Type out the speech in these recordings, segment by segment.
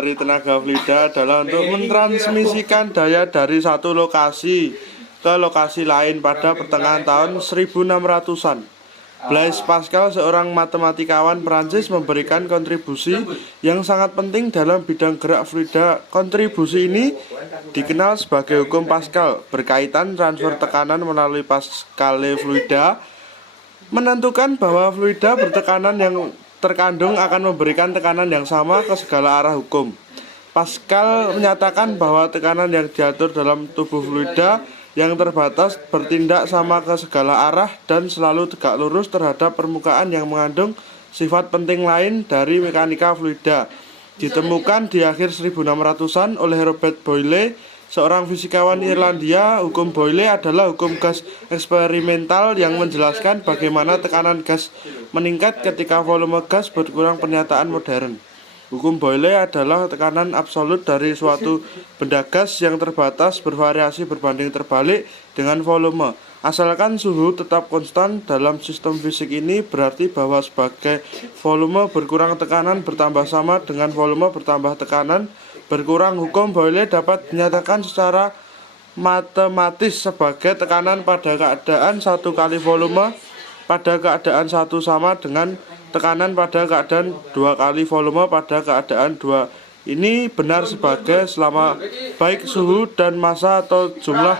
dari tenaga fluida adalah untuk mentransmisikan daya dari satu lokasi ke lokasi lain pada pertengahan tahun 1600-an. Blaise Pascal, seorang matematikawan Prancis, memberikan kontribusi yang sangat penting dalam bidang gerak fluida. Kontribusi ini dikenal sebagai hukum Pascal, berkaitan transfer tekanan melalui Pascale fluida, menentukan bahwa fluida bertekanan yang terkandung akan memberikan tekanan yang sama ke segala arah hukum. Pascal menyatakan bahwa tekanan yang diatur dalam tubuh fluida yang terbatas bertindak sama ke segala arah dan selalu tegak lurus terhadap permukaan yang mengandung sifat penting lain dari mekanika fluida. Ditemukan di akhir 1600-an oleh Robert Boyle, seorang fisikawan Irlandia. Hukum Boyle adalah hukum gas eksperimental yang menjelaskan bagaimana tekanan gas meningkat ketika volume gas berkurang. Pernyataan modern. Hukum Boyle adalah tekanan absolut dari suatu benda gas yang terbatas bervariasi berbanding terbalik dengan volume. Asalkan suhu tetap konstan dalam sistem fisik ini, berarti bahwa sebagai volume berkurang tekanan bertambah sama dengan volume bertambah tekanan berkurang. Hukum Boyle dapat dinyatakan secara matematis sebagai tekanan pada keadaan satu kali volume pada keadaan satu sama dengan tekanan pada keadaan dua kali volume pada keadaan dua. Ini benar sebagai selama baik suhu dan massa atau jumlah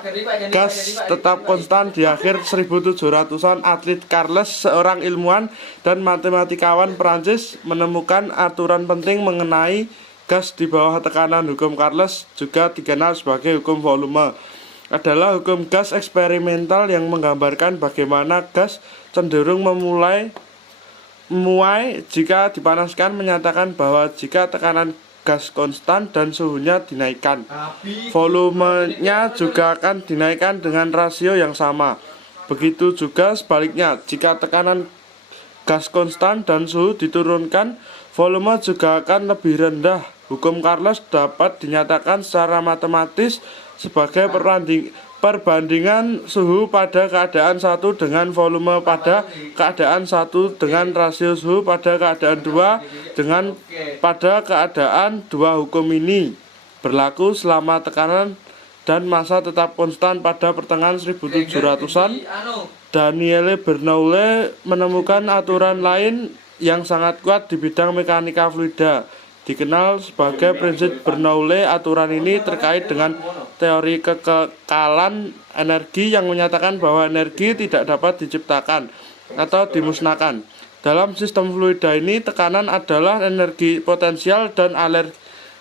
gas tetap konstan. Di akhir 1700-an, atlet Carles, seorang ilmuwan dan matematikawan Prancis, menemukan aturan penting mengenai gas di bawah tekanan. Hukum Carles, juga dikenal sebagai hukum volume, adalah hukum gas eksperimental yang menggambarkan bagaimana gas cenderung memuai jika dipanaskan, menyatakan bahwa jika tekanan gas konstan dan suhunya dinaikkan, volumenya juga akan dinaikkan dengan rasio yang sama. Begitu juga sebaliknya, jika tekanan gas konstan dan suhu diturunkan, volume juga akan lebih rendah. Hukum Carles dapat dinyatakan secara matematis sebagai perbandingan suhu pada keadaan satu dengan volume pada keadaan satu dengan rasio suhu pada keadaan dua dengan pada keadaan dua. Hukum ini berlaku selama tekanan dan massa tetap konstan. Pada pertengahan 1700-an, Daniele Bernoulli menemukan aturan lain yang sangat kuat di bidang mekanika fluida, dikenal sebagai prinsip Bernoulli. Aturan ini terkait dengan teori kekekalan energi yang menyatakan bahwa energi tidak dapat diciptakan atau dimusnahkan. Dalam sistem fluida ini, tekanan adalah energi potensial dan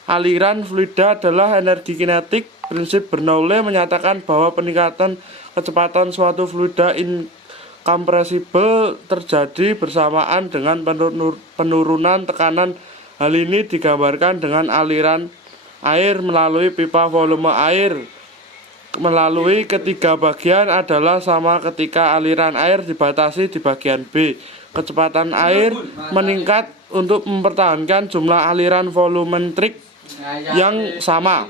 aliran fluida adalah energi kinetik. Prinsip Bernoulli menyatakan bahwa peningkatan kecepatan suatu fluida incompressible terjadi bersamaan dengan penurunan tekanan. Hal ini digambarkan dengan aliran air melalui pipa. Volume air melalui ketiga bagian adalah sama ketika aliran air dibatasi di bagian B. Kecepatan air meningkat untuk mempertahankan jumlah aliran volumetrik yang sama.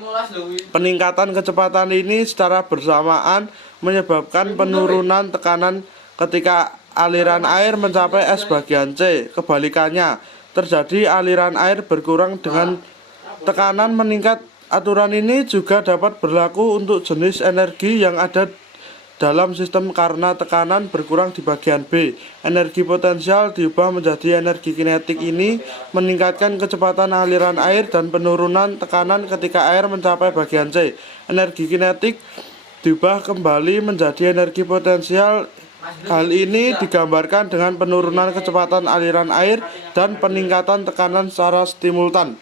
Peningkatan kecepatan ini secara bersamaan menyebabkan penurunan tekanan ketika aliran air mencapai S bagian C. Kebalikannya terjadi, aliran air berkurang dengan tekanan meningkat. Aturan ini juga dapat berlaku untuk jenis energi yang ada dalam sistem karena tekanan berkurang di bagian B. Energi potensial diubah menjadi energi kinetik. Ini meningkatkan kecepatan aliran air dan penurunan tekanan ketika air mencapai bagian C. Energi kinetik diubah kembali menjadi energi potensial. Hal ini digambarkan dengan penurunan kecepatan aliran air dan peningkatan tekanan secara simultan.